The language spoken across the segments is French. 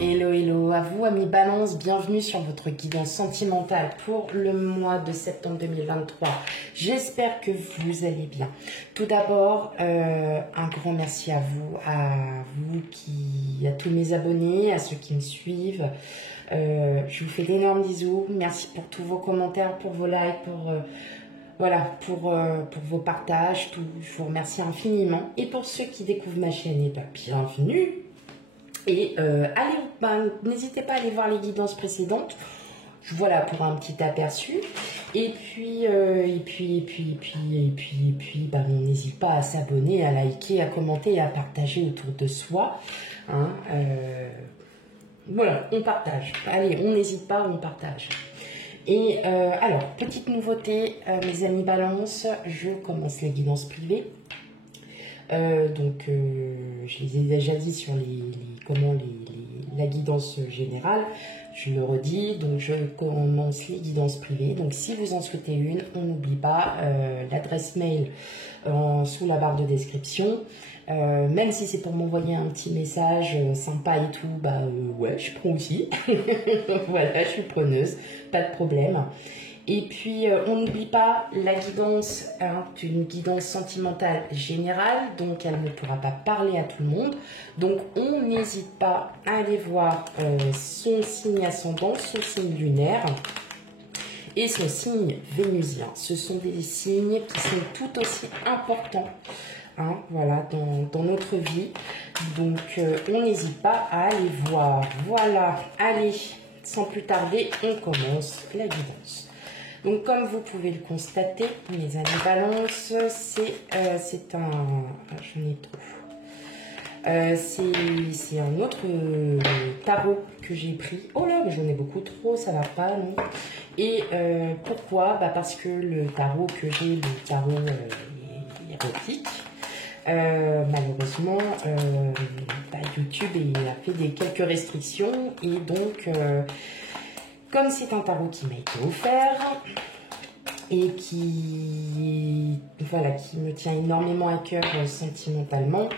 Hello, hello, à vous amis Balance, bienvenue sur votre guidance sentimentale pour le mois de septembre 2023. J'espère que vous allez bien. Tout d'abord, un grand merci à tous mes abonnés, à ceux qui me suivent. Je vous fais d'énormes bisous. Merci pour tous vos commentaires, pour vos likes, pour vos partages. Je vous remercie infiniment. Et pour ceux qui découvrent ma chaîne, bienvenue. Et n'hésitez pas à aller voir les guidances précédentes. Voilà pour un petit aperçu. Et puis, on n'hésite pas à s'abonner, à liker, à commenter et à partager autour de soi. Voilà, on partage. Allez, on n'hésite pas, on partage. Et alors, petite nouveauté, mes amis Balance, je commence les guidances privées. Je les ai déjà dit sur la guidance générale, je le redis, donc je commence les guidances privées. Donc si vous en souhaitez une, on n'oublie pas l'adresse mail sous la barre de description. Même si c'est pour m'envoyer un petit message sympa et tout, ouais, je prends aussi. Voilà, je suis preneuse, pas de problème. Et puis, on n'oublie pas la guidance, une guidance sentimentale générale, donc elle ne pourra pas parler à tout le monde. Donc, on n'hésite pas à aller voir son signe ascendant, son signe lunaire et son signe vénusien. Ce sont des signes qui sont tout aussi importants voilà, dans notre vie. Donc, on n'hésite pas à aller voir. Voilà, allez, sans plus tarder, on commence la guidance. Donc, comme vous pouvez le constater, mes amis Balance, c'est un... J'en ai trop. C'est un autre tarot que j'ai pris. Oh là, mais j'en ai beaucoup trop, ça va pas, non? Et pourquoi? Parce que le tarot que j'ai, le tarot érotique, malheureusement, YouTube a fait quelques restrictions. Et donc... comme c'est un tarot qui m'a été offert et qui me tient énormément à cœur sentimentalement,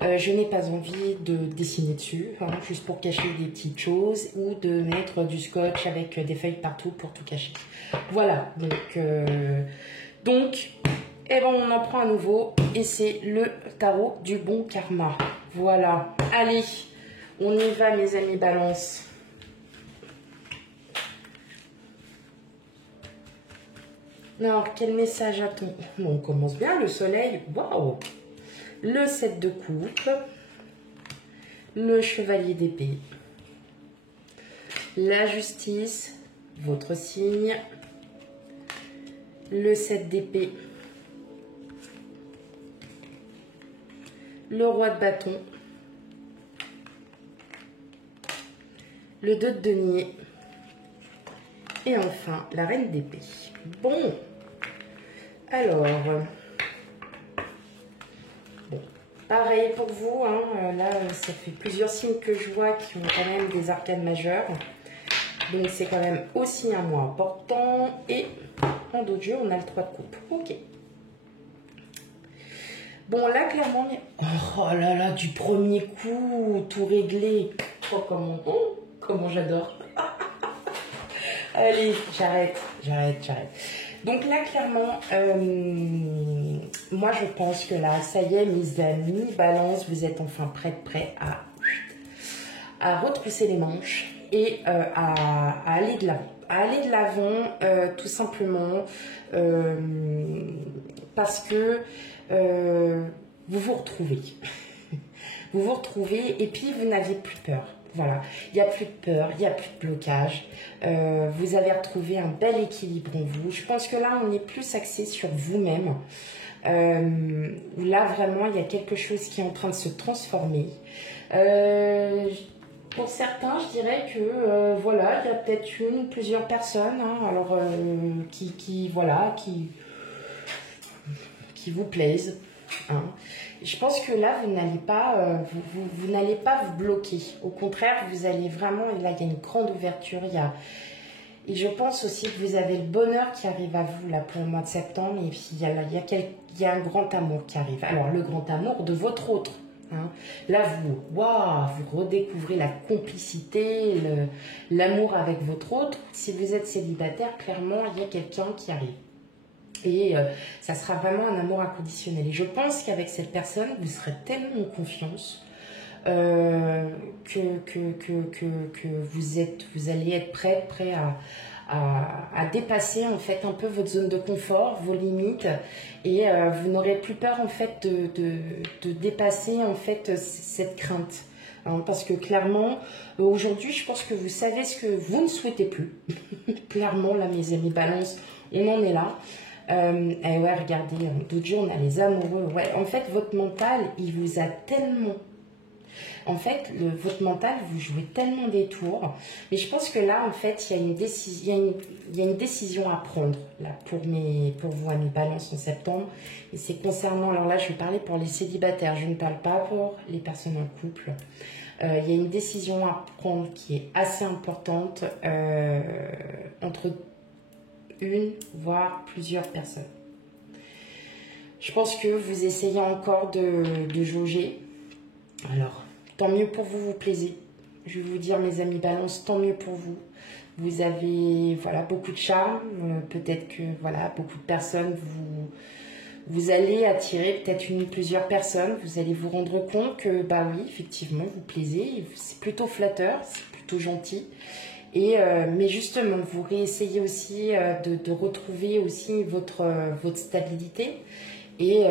je n'ai pas envie de dessiner dessus, juste pour cacher des petites choses ou de mettre du scotch avec des feuilles partout pour tout cacher. Voilà, donc on en prend à nouveau et c'est le tarot du bon karma. Voilà, allez, on y va mes amis Balance. Alors, quel message a-t-on? On commence bien, le soleil, waouh! Le 7 de coupe, le chevalier d'épée, la justice, votre signe, le 7 d'épée, le roi de bâton, le 2 de denier, et enfin la reine d'épée. Bon, alors, pareil pour vous, là ça fait plusieurs signes que je vois qui ont quand même des arcanes majeures. Donc c'est quand même aussi un mois important. Et en dos de jeu, on a le 3 de coupe. Ok. Bon, là clairement, oh là là, du premier coup, tout réglé. Oh, comment j'adore. Allez, j'arrête. Donc là, clairement, moi, je pense que là, ça y est, mes amis Balance, vous êtes enfin prêts à retrousser les manches et à aller de l'avant. Aller de l'avant, tout simplement, parce que vous vous retrouvez. Vous vous retrouvez et puis vous n'avez plus peur. Voilà, il n'y a plus de peur, il n'y a plus de blocage. Vous avez retrouvé un bel équilibre en vous. Je pense que là, on est plus axé sur vous-même. Là, vraiment, il y a quelque chose qui est en train de se transformer. Pour certains, je dirais que, voilà, il y a peut-être une ou plusieurs personnes qui vous plaisent. Je pense que là, vous n'allez pas, vous n'allez pas vous bloquer. Au contraire, vous allez vraiment, et là, il y a une grande ouverture. Et je pense aussi que vous avez le bonheur qui arrive à vous là pour le mois de septembre. Et puis, il y a un grand amour qui arrive. Alors, le grand amour de votre autre. Hein. Là, vous redécouvrez la complicité, l'amour avec votre autre. Si vous êtes célibataire, clairement, il y a quelqu'un qui arrive. Et ça sera vraiment un amour inconditionnel. Et je pense qu'avec cette personne, vous serez tellement en confiance que vous allez être prêt à dépasser en fait un peu votre zone de confort, vos limites, et vous n'aurez plus peur en fait de dépasser en fait cette crainte. Hein, parce que clairement, aujourd'hui, je pense que vous savez ce que vous ne souhaitez plus. Clairement, là, mes amis balance, on en est là. Et ouais, regardez, d'autres jours, on a les amoureux. Ouais, en fait, votre mental, il vous a tellement... En fait, votre mental, vous jouez tellement des tours. Mais je pense que là, en fait, il y a une décision à prendre là, pour vous, amis balance, en septembre. Et c'est concernant... Alors là, je vais parler pour les célibataires. Je ne parle pas pour les personnes en couple. Il y a une décision à prendre qui est assez importante entre une, voire plusieurs personnes. Je pense que vous essayez encore de jauger. Alors, tant mieux pour vous, vous plaisez. Je vais vous dire, mes amis balance, tant mieux pour vous. Vous avez voilà, beaucoup de charme. Peut-être que voilà, beaucoup de personnes, vous allez attirer peut-être une ou plusieurs personnes. Vous allez vous rendre compte que, bah oui, effectivement, vous plaisez. C'est plutôt flatteur, c'est plutôt gentil. Mais justement, vous réessayez aussi de retrouver aussi votre stabilité et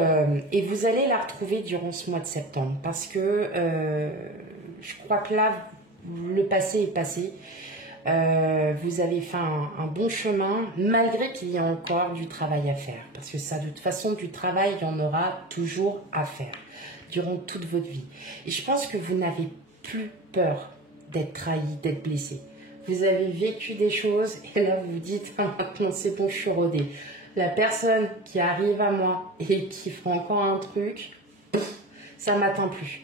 vous allez la retrouver durant ce mois de septembre parce que je crois que là, le passé est passé. Vous avez fait un bon chemin malgré qu'il y a encore du travail à faire parce que ça, de toute façon, du travail, il y en aura toujours à faire durant toute votre vie. Et je pense que vous n'avez plus peur d'être trahi, d'être blessé. Vous avez vécu des choses et là vous vous dites ah, maintenant c'est bon, je suis rodée. La personne qui arrive à moi et qui fera encore un truc, ça m'atteint plus.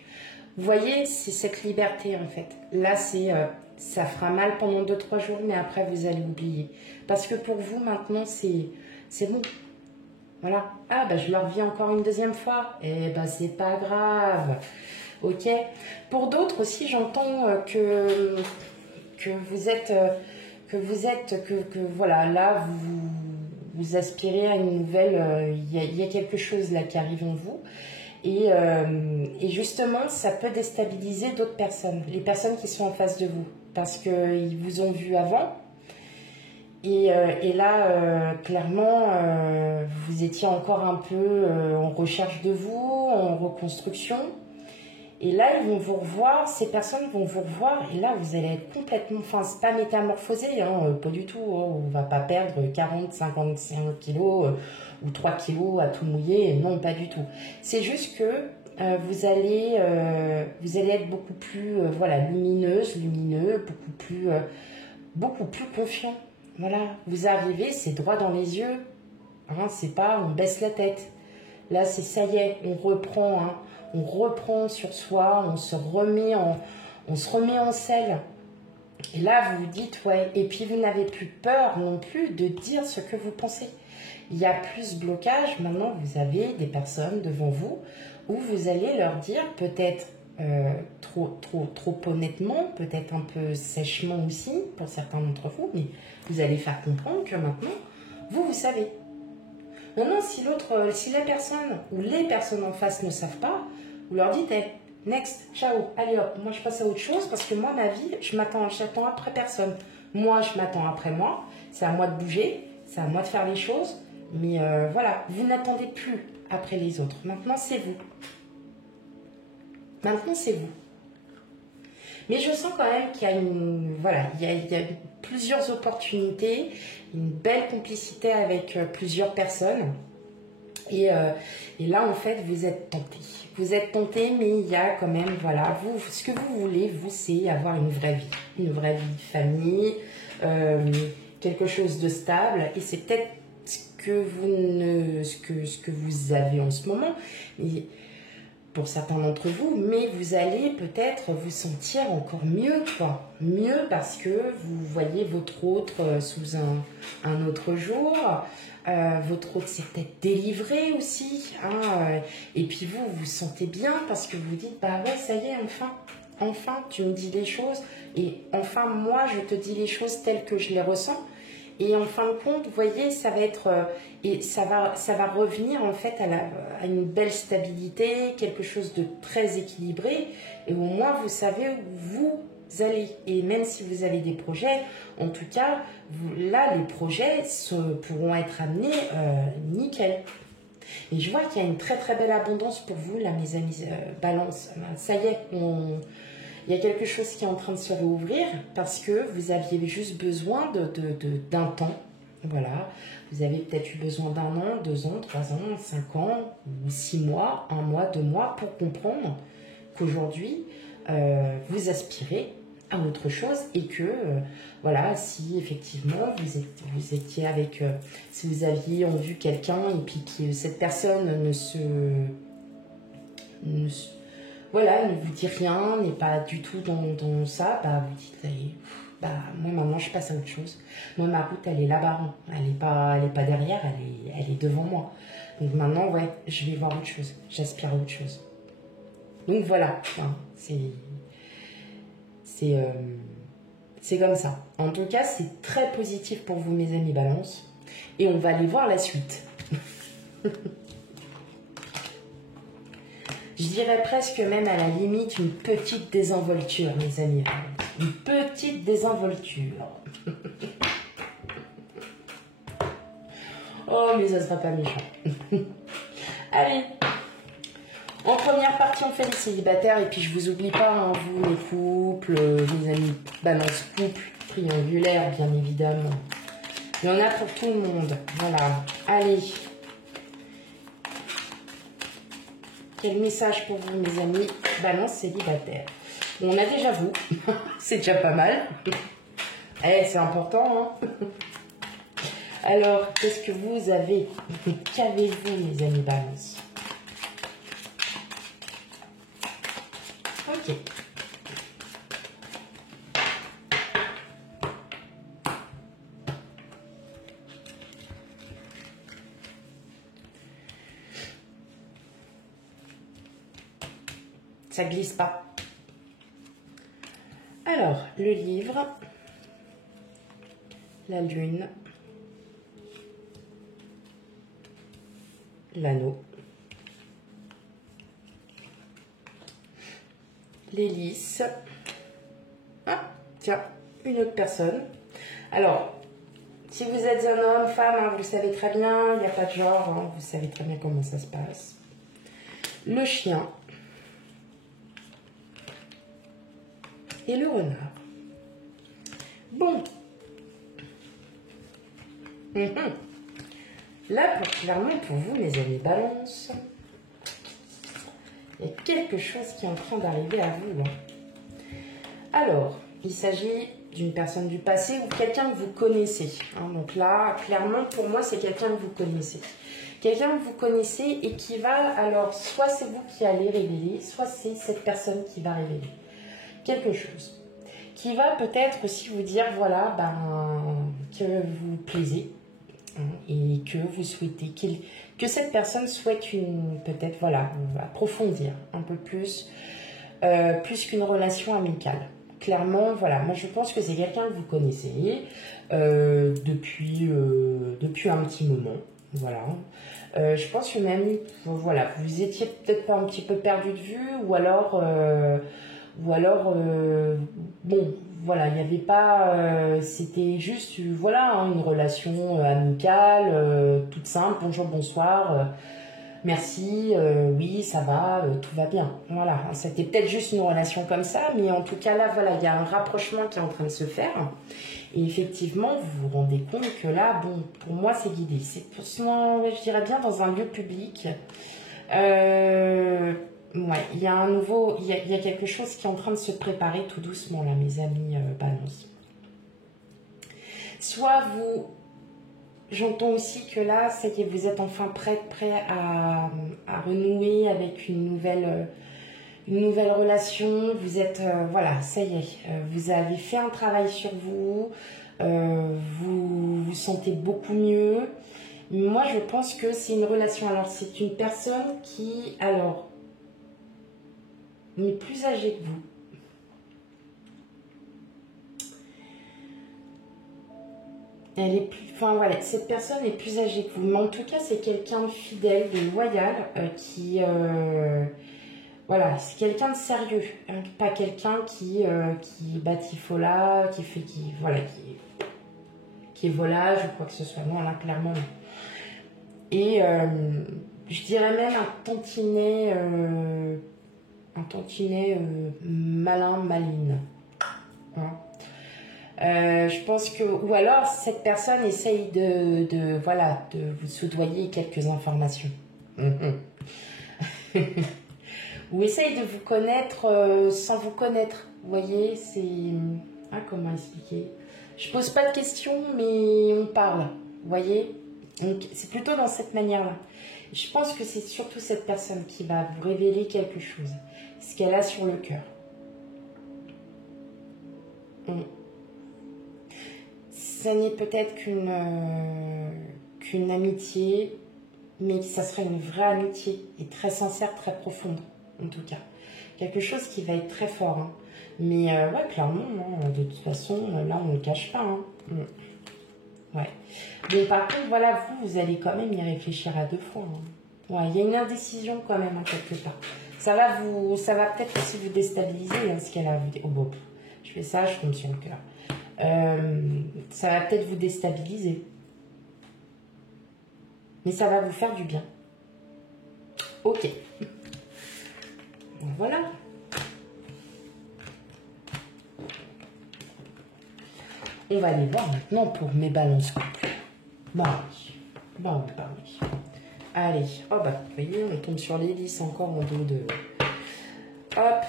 Vous voyez, c'est cette liberté en fait. Là ça fera mal pendant 2-3 jours, mais après vous allez oublier. Parce que pour vous maintenant c'est bon. Voilà. Ah bah je leur vis encore une deuxième fois. Eh bah c'est pas grave. Ok. Pour d'autres aussi j'entends que voilà, là, vous aspirez à une nouvelle, il y a quelque chose là qui arrive en vous. Et justement, ça peut déstabiliser d'autres personnes, les personnes qui sont en face de vous, parce qu'ils vous ont vu avant. Et là, clairement, vous étiez encore un peu en recherche de vous, en reconstruction. Et là, ils vont vous revoir, ces personnes vont vous revoir, et là, vous allez être complètement, enfin, c'est pas métamorphosé, hein, pas du tout, hein, on va pas perdre 40, 55 kilos ou 3 kilos à tout mouiller, non, pas du tout. C'est juste que vous allez être beaucoup plus, voilà, lumineux, beaucoup plus confiant. Voilà, vous arrivez, c'est droit dans les yeux, hein, c'est pas, on baisse la tête. Là, c'est ça y est, on reprend, hein. On reprend sur soi, on se remet en selle. Et là, vous vous dites, ouais, et puis vous n'avez plus peur non plus de dire ce que vous pensez. Il y a plus de blocage. Maintenant, vous avez des personnes devant vous où vous allez leur dire peut-être trop honnêtement, peut-être un peu sèchement aussi pour certains d'entre vous, mais vous allez faire comprendre que maintenant, vous savez. Maintenant, si la personne ou les personnes en face ne savent pas, vous leur dites, hey, next, ciao, allez hop, moi je passe à autre chose parce que moi, ma vie, j'attends après personne. Moi, je m'attends après moi, c'est à moi de bouger, c'est à moi de faire les choses, mais voilà, vous n'attendez plus après les autres. Maintenant, c'est vous. Maintenant, c'est vous. Mais je sens quand même qu'il y a il y a plusieurs opportunités, une belle complicité avec plusieurs personnes. Et là, en fait, vous êtes tenté. Vous êtes tenté, mais il y a quand même, voilà, ce que vous voulez, vous, c'est avoir une vraie vie de famille, quelque chose de stable. Et c'est peut-être ce que vous avez en ce moment. pour certains d'entre vous, mais vous allez peut-être vous sentir encore mieux, quoi. Mieux parce que vous voyez votre autre sous un autre jour. Votre autre s'est peut-être délivré aussi. Hein, et puis vous vous sentez bien parce que vous dites, bah ouais, ça y est, enfin. Enfin, tu me dis les choses. Et enfin, moi, je te dis les choses telles que je les ressens. Et en fin de compte, vous voyez, ça va être et ça va revenir en fait à une belle stabilité, quelque chose de très équilibré. Et au moins, vous savez où vous allez. Et même si vous avez des projets, en tout cas, là, les projets pourront être amenés nickel. Et je vois qu'il y a une très très belle abondance pour vous, là, mes amis Balance. Ça y est, il y a quelque chose qui est en train de se réouvrir parce que vous aviez juste besoin d'un temps. Voilà. Vous avez peut-être eu besoin d'un an, 2 ans, 3 ans, 5 ans, ou 6 mois, 1 mois, 2 mois pour comprendre qu'aujourd'hui, vous aspirez à autre chose et que, voilà, si effectivement vous étiez avec, si vous aviez en vue quelqu'un et puis que cette personne voilà, ne vous dit rien, n'est pas du tout dans ça, bah vous dites, bah moi maintenant je passe à autre chose. Moi ma route elle est là-bas, elle est pas derrière, elle est devant moi. Donc maintenant ouais, je vais voir autre chose, j'aspire à autre chose. Donc voilà, hein, c'est comme ça. En tout cas, c'est très positif pour vous mes amis Balance. Et on va aller voir la suite. Je dirais presque même à la limite une petite désinvolture, mes amis. Une petite désinvolture. Oh, mais ça sera pas méchant. Allez. En première partie, on fait les célibataires. Et puis, je vous oublie pas, hein, vous, les couples, mes amis Balance couple, triangulaire, bien évidemment. Il y en a pour tout le monde. Voilà. Allez. Quel message pour vous, mes amis Balance célibataire. On a déjà vous. C'est déjà pas mal. Eh, c'est important, hein. Alors, qu'est-ce que vous avez? Qu'avez-vous, mes amis Balance? Ok. Ça glisse pas. Alors, le livre, la lune, l'anneau, l'hélice. Ah, tiens, une autre personne. Alors, si vous êtes un homme, femme, hein, vous le savez très bien, il n'y a pas de genre, hein, vous savez très bien comment ça se passe. Le chien. Et le renard. Bon. Là, clairement, pour vous, mes amis Balance, il y a quelque chose qui est en train d'arriver à vous. Hein. Alors, il s'agit d'une personne du passé ou quelqu'un que vous connaissez. Hein. Donc là, clairement, pour moi, c'est quelqu'un que vous connaissez. Quelqu'un que vous connaissez et qui va, alors, soit c'est vous qui allez révéler, soit c'est cette personne qui va révéler quelque chose. Qui va peut-être aussi vous dire, voilà, que vous plaisez hein, et que vous souhaitez, que cette personne souhaite peut-être, voilà, approfondir un peu plus qu'une relation amicale. Clairement, voilà, moi je pense que c'est quelqu'un que vous connaissez depuis un petit moment, voilà. Je pense que même, voilà, vous étiez peut-être pas un petit peu perdu de vue, ou alors, bon, voilà, il n'y avait pas, c'était juste, voilà, hein, une relation amicale, toute simple, bonjour, bonsoir, merci, oui, ça va, tout va bien. Voilà, c'était peut-être juste une relation comme ça, mais en tout cas là, voilà, il y a un rapprochement qui est en train de se faire. Et effectivement, vous vous rendez compte que là, bon, pour moi, c'est guidé. C'est je dirais bien dans un lieu public. Ouais, il y a il y a quelque chose qui est en train de se préparer tout doucement là, mes amis Balance. Soit j'entends aussi que là, ça y est, vous êtes enfin prêt à renouer avec une nouvelle relation. Vous êtes, voilà, ça y est, vous avez fait un travail sur vous, vous vous sentez beaucoup mieux. Moi, je pense que c'est une relation. Alors, c'est une personne qui, alors, est plus âgée que vous. Elle est plus, enfin voilà, cette personne est plus âgée que vous, mais en tout cas c'est quelqu'un de fidèle, de loyal, voilà, c'est quelqu'un de sérieux, hein, pas quelqu'un qui batifola, qui est volage ou quoi que ce soit. Non, là clairement non. Et je dirais même un tantinet malin, maline. Hein. Je pense que, ou alors cette personne essaye voilà, de vous soudoyer quelques informations. Ou essaye de vous connaître sans vous connaître. Vous voyez, c'est... Ah, comment expliquer? Je pose pas de questions, mais on parle. Vous voyez? Donc, c'est plutôt dans cette manière-là. Je pense que c'est surtout cette personne qui va vous révéler quelque chose. Ce qu'elle a sur le cœur. Ça n'est peut-être qu'une amitié, mais ça serait une vraie amitié et très sincère, très profonde, en tout cas. Quelque chose qui va être très fort. Hein. Mais ouais, clairement, hein, de toute façon, là, on ne le cache pas. Hein. Ouais. Mais par contre, voilà, vous allez quand même y réfléchir à 2 fois. Hein. Ouais, il y a une indécision quand même, hein, quelque part. Ça va peut-être aussi vous déstabiliser, hein, ce qu'elle a. Oh, bon, je fais ça, je tombe sur le cœur. Ça va peut-être vous déstabiliser. Mais ça va vous faire du bien. Ok. Voilà. On va aller voir maintenant pour mes balances couple. Bon, allez, oh bah, vous voyez, on tombe sur l'hélice encore en dos de... Hop,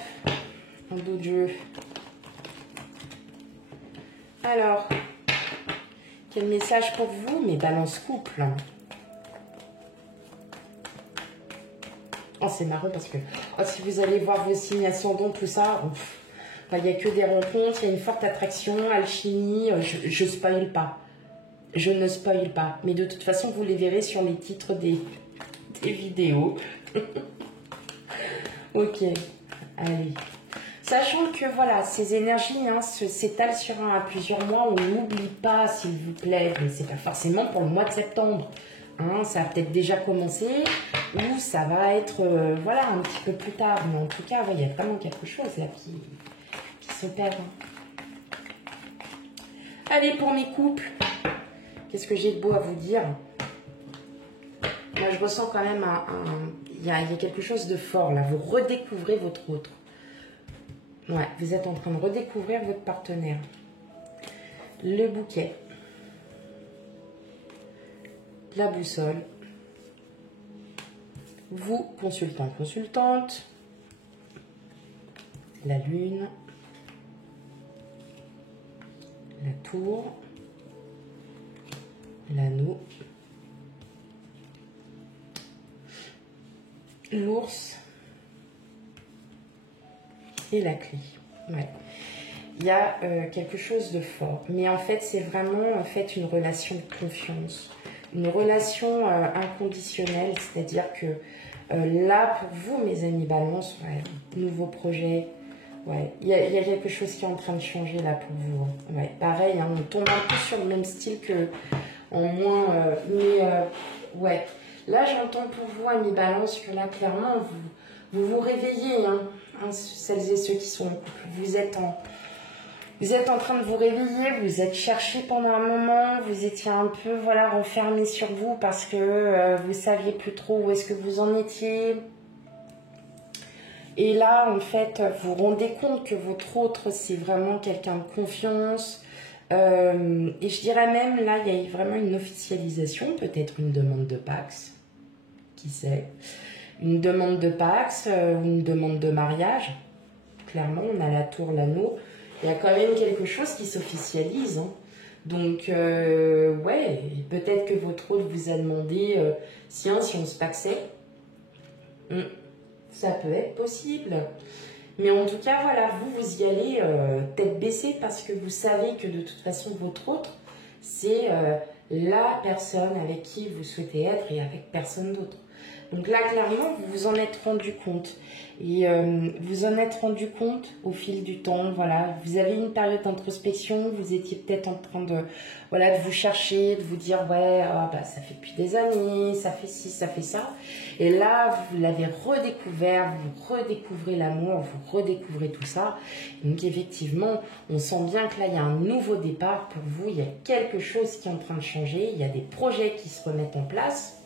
en dos de jeu. Alors, quel message pour vous, mes balances couple? Oh, c'est marrant parce que si vous allez voir vos signes ascendants, tout ça, il n'y a que des rencontres, il y a une forte attraction, alchimie, je spoil pas. Je ne spoil pas. Mais de toute façon, vous les verrez sur les titres des vidéos. Ok, allez. Sachant que voilà, ces énergies s'étalent sur un à plusieurs mois, on n'oublie pas, s'il vous plaît, mais c'est pas forcément pour le mois de septembre. Hein, ça a peut-être déjà commencé, ou ça va être voilà, un petit peu plus tard. Mais en tout cas, il y a vraiment quelque chose là qui s'opère. Hein. Allez, pour mes couples, qu'est-ce que j'ai de beau à vous dire? Moi, je ressens quand même il y a quelque chose de fort là. Vous redécouvrez votre autre. Ouais, vous êtes en train de redécouvrir votre partenaire. Le bouquet. La boussole. Vous, consultant, consultante. La lune. La tour. L'anneau. L'ours. Et la clé. Ouais. Il y a quelque chose de fort. Mais en fait, c'est vraiment une relation de confiance. Une relation inconditionnelle. C'est-à-dire que là, pour vous, mes amis balance, ouais, nouveau projet. Ouais, il y a quelque chose qui est en train de changer là pour vous. Hein. Ouais, pareil, hein, on tombe un peu sur le même style que en moins. Ouais. Là, j'entends pour vous, amis balance, que là, clairement, vous réveillez. Hein. Celles et ceux qui sont en couple, vous êtes en train de vous réveiller, vous êtes cherché pendant un moment, vous étiez un peu voilà renfermé sur vous parce que vous saviez plus trop où est-ce que vous en étiez. Et là, en fait, vous vous rendez compte que votre autre, c'est vraiment quelqu'un de confiance. Et je dirais même, là, il y a vraiment une officialisation, peut-être une demande de Pax, qui sait. Une demande de Pax, une demande de mariage. Clairement, on a la tour, l'anneau. Il y a quand même quelque chose qui s'officialise. Hein. Donc, ouais, peut-être que votre hôte vous a demandé si on se paxait. Ça peut être possible. Mais en tout cas, voilà, vous y allez tête baissée parce que vous savez que de toute façon, votre hôte, c'est la personne avec qui vous souhaitez être et avec personne d'autre. Donc là, clairement, vous vous en êtes rendu compte. Et vous en êtes rendu compte au fil du temps. Voilà, vous avez une période d'introspection. Vous étiez peut-être en train de, voilà, de vous chercher, de vous dire, ouais, ah, bah, ça fait depuis des années, ça fait ci, ça fait ça. Et là, vous l'avez redécouvert, vous redécouvrez l'amour, vous redécouvrez tout ça. Donc effectivement, on sent bien que là, il y a un nouveau départ pour vous. Il y a quelque chose qui est en train de changer. Il y a des projets qui se remettent en place.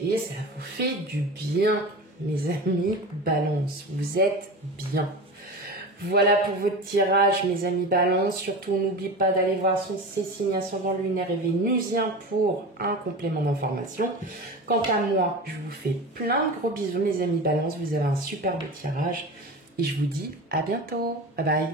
Et ça vous fait du bien, mes amis Balance. Vous êtes bien. Voilà pour votre tirage, mes amis Balance. Surtout, n'oubliez pas d'aller voir ses signes ascendant lunaire et vénusien pour un complément d'information. Quant à moi, je vous fais plein de gros bisous, mes amis Balance. Vous avez un super beau tirage. Et je vous dis à bientôt. Bye bye.